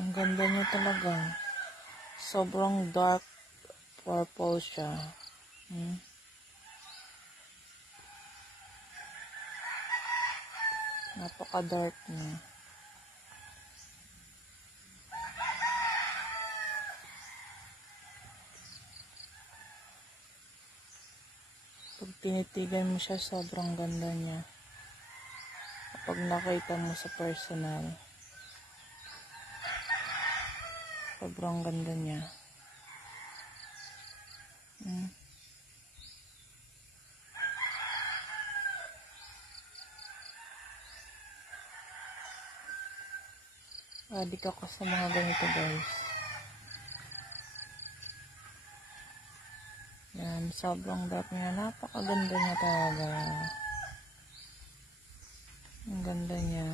Ang ganda niya talaga. Sobrang dark purple siya. Napaka-dark niya. Pag tinitigan mo siya, sobrang ganda niya. Kapag nakita mo sa personal, sobrang ganda niya. Adik ako sa mga ganito, guys. Yan, sobrang dark niya. Napakaganda niya talaga. Ang ganda niya.